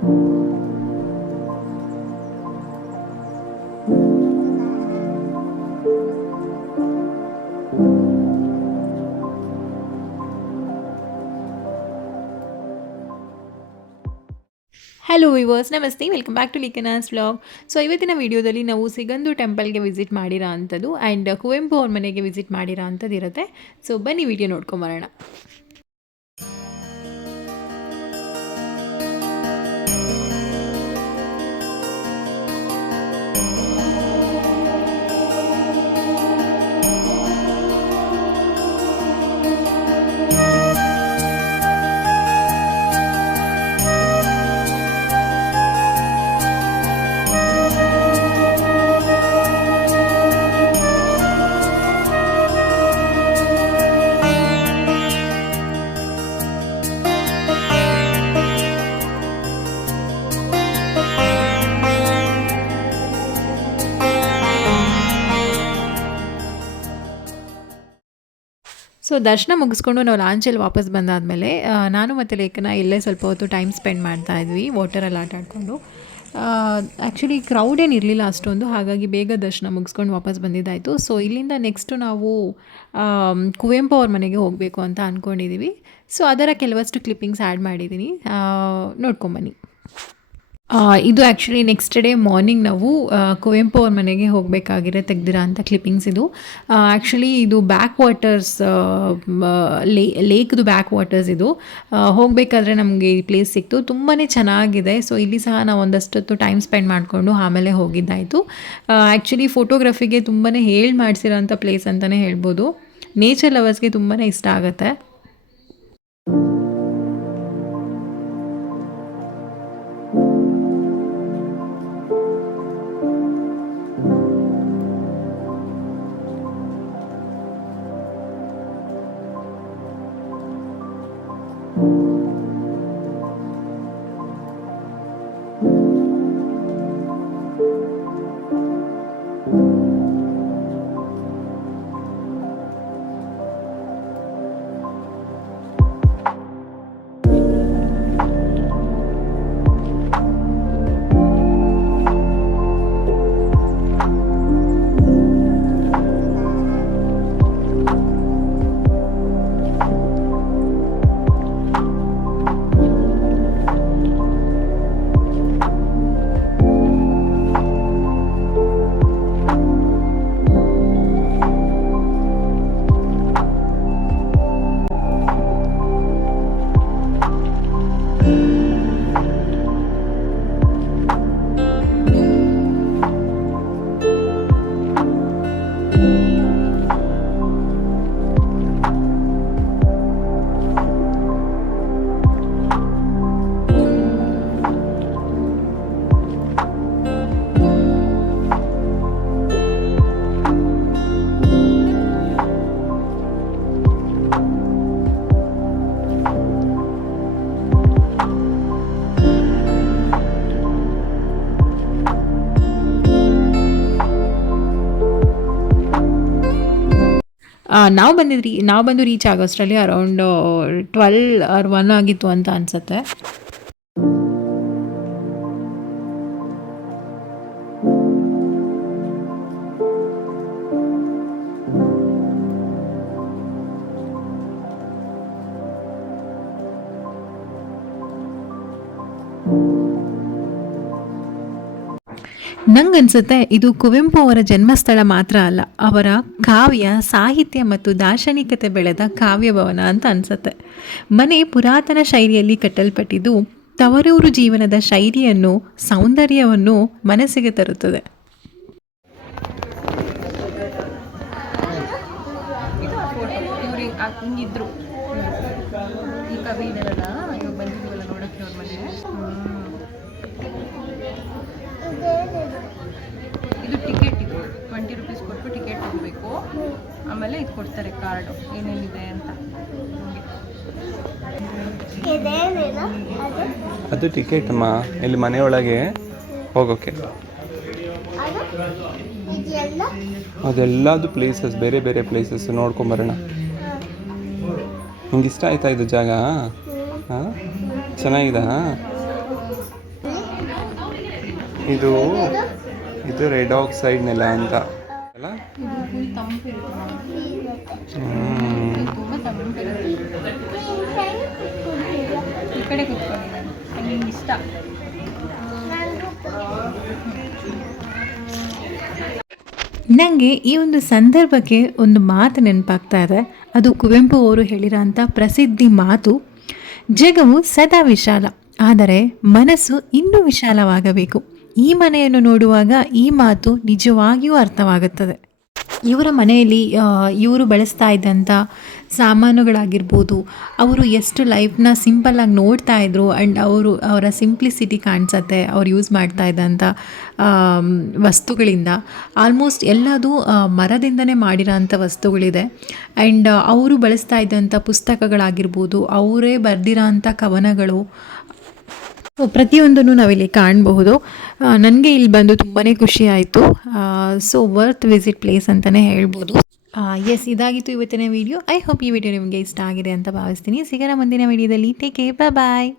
Hello viewers ನಮಸ್ತೆ welcome back to ಲಿಕನಾಸ್ vlog. So ಇವತ್ತಿನ ವಿಡಿಯೋದಲ್ಲಿ ನಾವು ಸಿಗಂದು ಟೆಂಪಲ್ಗೆ ವಿಸಿಟ್ ಮಾಡಿರೋ ಅಂಥದ್ದು ಆ್ಯಂಡ್ ಕುವೆಂಪು ಅವ್ರ ಮನೆಗೆ ವಿಸಿಟ್ ಮಾಡಿರೋ ಅಂಥದ್ದು ಇರುತ್ತೆ. ಸೊ ಬನ್ನಿ ವಿಡಿಯೋ ನೋಡ್ಕೊಂಬರೋಣ. ಸೊ ದರ್ಶನ ಮುಗಿಸ್ಕೊಂಡು ನಾವು ಲಾಂಚಲ್ಲಿ ವಾಪಸ್ ಬಂದಾದಮೇಲೆ ನಾನು ಮತ್ತು ಲೇಖನ ಇಲ್ಲೇ ಸ್ವಲ್ಪ ಹೊತ್ತು ಟೈಮ್ ಸ್ಪೆಂಡ್ ಮಾಡ್ತಾ ಇದ್ವಿ ವಾಟರಲ್ಲಿ ಆಟ ಆಡಿಕೊಂಡು. ಆ್ಯಕ್ಚುಲಿ ಕ್ರೌಡ್ ಏನು ಇರಲಿಲ್ಲ ಅಷ್ಟೊಂದು, ಹಾಗಾಗಿ ಬೇಗ ದರ್ಶನ ಮುಗಿಸ್ಕೊಂಡು ವಾಪಸ್ ಬಂದಿದ್ದಾಯಿತು. ಸೊ ಇಲ್ಲಿಂದ ನೆಕ್ಸ್ಟು ನಾವು ಕುವೆಂಪು ಅವ್ರ ಮನೆಗೆ ಹೋಗಬೇಕು ಅಂತ ಅಂದ್ಕೊಂಡಿದ್ದೀವಿ. ಸೊ ಅದರ ಕೆಲವಷ್ಟು ಕ್ಲಿಪ್ಪಿಂಗ್ಸ್ ಆ್ಯಡ್ ಮಾಡಿದ್ದೀನಿ, ನೋಡ್ಕೊಂಬನ್ನಿ. ಇದು ಆ್ಯಕ್ಚುಲಿ ನೆಕ್ಸ್ಟ್ ಡೇ ಮಾರ್ನಿಂಗ್ ನಾವು ಕುವೆಂಪು ಅವ್ರ ಮನೆಗೆ ಹೋಗಬೇಕಾಗಿರೋ ತೆಗ್ದಿರೋ ಅಂಥ ಕ್ಲಿಪ್ಪಿಂಗ್ಸ್ ಇದು. ಆ್ಯಕ್ಚುಲಿ ಇದು ಬ್ಯಾಕ್ ವಾಟರ್ಸ್, ಲೇಕ್ದು ಬ್ಯಾಕ್ ವಾಟರ್ಸ್ ಇದು. ಹೋಗಬೇಕಾದ್ರೆ ನಮಗೆ ಈ ಪ್ಲೇಸ್ ಸಿಕ್ತು, ತುಂಬಾ ಚೆನ್ನಾಗಿದೆ. ಸೊ ಇಲ್ಲಿ ಸಹ ನಾವು ಒಂದಷ್ಟೊತ್ತು ಟೈಮ್ ಸ್ಪೆಂಡ್ ಮಾಡಿಕೊಂಡು ಆಮೇಲೆ ಹೋಗಿದ್ದಾಯಿತು. ಆ್ಯಕ್ಚುಲಿ ಫೋಟೋಗ್ರಫಿಗೆ ತುಂಬಾ ಹೇಳಿ ಮಾಡಿಸಿರೋಂಥ ಪ್ಲೇಸ್ ಅಂತಲೇ ಹೇಳ್ಬೋದು. ನೇಚರ್ ಲವರ್ಸ್ಗೆ ತುಂಬಾ ಇಷ್ಟ ಆಗುತ್ತೆ. ನಾವು ಬಂದು ರೀಚ್ ಆಗೋಷ್ಟರಲ್ಲಿ ಅರೌಂಡ್ 12 or 1 ಆಗಿತ್ತು ಅಂತ ಅನಿಸುತ್ತೆ. ನಂಗನ್ಸುತ್ತೆ ಇದು ಕುವೆಂಪು ಅವರ ಜನ್ಮಸ್ಥಳ ಮಾತ್ರ ಅಲ್ಲ, ಅವರ ಕಾವ್ಯ, ಸಾಹಿತ್ಯ ಮತ್ತು ದಾರ್ಶನಿಕತೆ ಬೆಳೆದ ಕಾವ್ಯ ಭವನ ಅಂತ ಅನಿಸುತ್ತೆ. ಮನೆ ಪುರಾತನ ಶೈಲಿಯಲ್ಲಿ ಕಟ್ಟಲ್ಪಟ್ಟಿದ್ದು ತವರೂರು ಜೀವನದ ಶೈಲಿಯನ್ನು, ಸೌಂದರ್ಯವನ್ನು ಮನಸ್ಸಿಗೆ ತರುತ್ತದೆ. ಇದು ಟಿಕೆಟ್, ಇದು 20 ರೂಪೀಸ್ ಕೊಟ್ಟು ಟಿಕೆಟ್ ಹೋಗಬೇಕು. ಆಮೇಲೆ ಇದು ಕೊಡ್ತಾರೆ ಕಾರ್ಡು, ಏನೇನಿದೆ ಅಂತ. ಅದು ಟಿಕೆಟ್ ಅಮ್ಮ, ಇಲ್ಲಿ ಮನೆಯೊಳಗೆ ಹೋಗೋಕ್ಕೆ. ಅದೆಲ್ಲದು ಪ್ಲೇಸಸ್, ಬೇರೆ ಬೇರೆ ಪ್ಲೇಸಸ್ ನೋಡ್ಕೊಂಬರೋಣ. ನಿಂಗೆ ಇಷ್ಟ ಆಯ್ತಾ ಇದು ಜಾಗ? ಹಾಂ, ಚೆನ್ನಾಗಿದಾ? ಇದು ಇದು ರೆಡ್ ಆಕ್ಸೈಡ್ ನೆಲ ಅಂತ ಅಲ್ಲ. ಇದು ಫುಲ್ ತಂಪಿರುತ್ತೆ, ಹ್ಮ್. ತುಂಬ ತಂಪಿರುತ್ತೆ. ಈ ಕಡೆ ಕೂತ್ಕೊಂಡಿದ್ದಾನೆ, ನಿಮ್ಗೆ ಇಷ್ಟ. ನನಗೆ ಈ ಒಂದು ಸಂದರ್ಭಕ್ಕೆ ಒಂದು ಮಾತು ನೆನಪಾಗ್ತಾ ಇದೆ. ಅದು ಕುವೆಂಪು ಅವರು ಹೇಳಿರೋಂಥ ಪ್ರಸಿದ್ಧಿ ಮಾತು, ಜಗವು ಸದಾ ವಿಶಾಲ, ಆದರೆ ಮನಸ್ಸು ಇನ್ನೂ ವಿಶಾಲವಾಗಬೇಕು. ಈ ಮನೆಯನ್ನು ನೋಡುವಾಗ ಈ ಮಾತು ನಿಜವಾಗಿಯೂ ಅರ್ಥವಾಗುತ್ತದೆ. ಇವರ ಮನೆಯಲ್ಲಿ ಇವರು ಬಳಸ್ತಾ ಇದ್ದಂಥ ಸಾಮಾನುಗಳಾಗಿರ್ಬೋದು, ಅವರು ಎಷ್ಟು ಲೈಫ್ನ ಸಿಂಪಲ್ಲಾಗಿ ನೋಡ್ತಾ ಇದ್ರು ಆ್ಯಂಡ್ ಅವರ ಸಿಂಪ್ಲಿಸಿಟಿ ಕಾಣಿಸತ್ತೆ. ಅವ್ರು ಯೂಸ್ ಮಾಡ್ತಾ ಇದ್ದಂಥ ವಸ್ತುಗಳಿಂದ ಆಲ್ಮೋಸ್ಟ್ ಎಲ್ಲದು ಮರದಿಂದನೇ ಮಾಡಿರೋ ಅಂಥ ವಸ್ತುಗಳಿದೆ. ಆ್ಯಂಡ್ ಅವರು ಬಳಸ್ತಾ ಇದ್ದಂಥ ಪುಸ್ತಕಗಳಾಗಿರ್ಬೋದು, ಅವರೇ ಬರೆದಿರೋ ಅಂಥ ಕವನಗಳು, ಪ್ರತಿಯೊಂದನ್ನು ನಾವಿಲ್ಲಿ ಕಾಣಬಹುದು. ನನಗೆ ಇಲ್ಲಿ ಬಂದು ತುಂಬಾ ಖುಷಿ ಆಯಿತು. ಸೊ ವರ್ತ್ ವಿಸಿಟ್ ಪ್ಲೇಸ್ ಅಂತಲೇ ಹೇಳ್ಬೋದು. ಎಸ್, ಇದಾಗಿತ್ತು ಇವತ್ತಿನ ವಿಡಿಯೋ. ಐ ಹೋಪ್ ಈ ವಿಡಿಯೋ ನಿಮಗೆ ಇಷ್ಟ ಆಗಿದೆ ಅಂತ ಭಾವಿಸ್ತೀನಿ. ಸಿಗೋಣ ಮುಂದಿನ ವಿಡಿಯೋದಲ್ಲಿ. ಟೇಕ್ ಕೇರ್, ಬಾಯ್.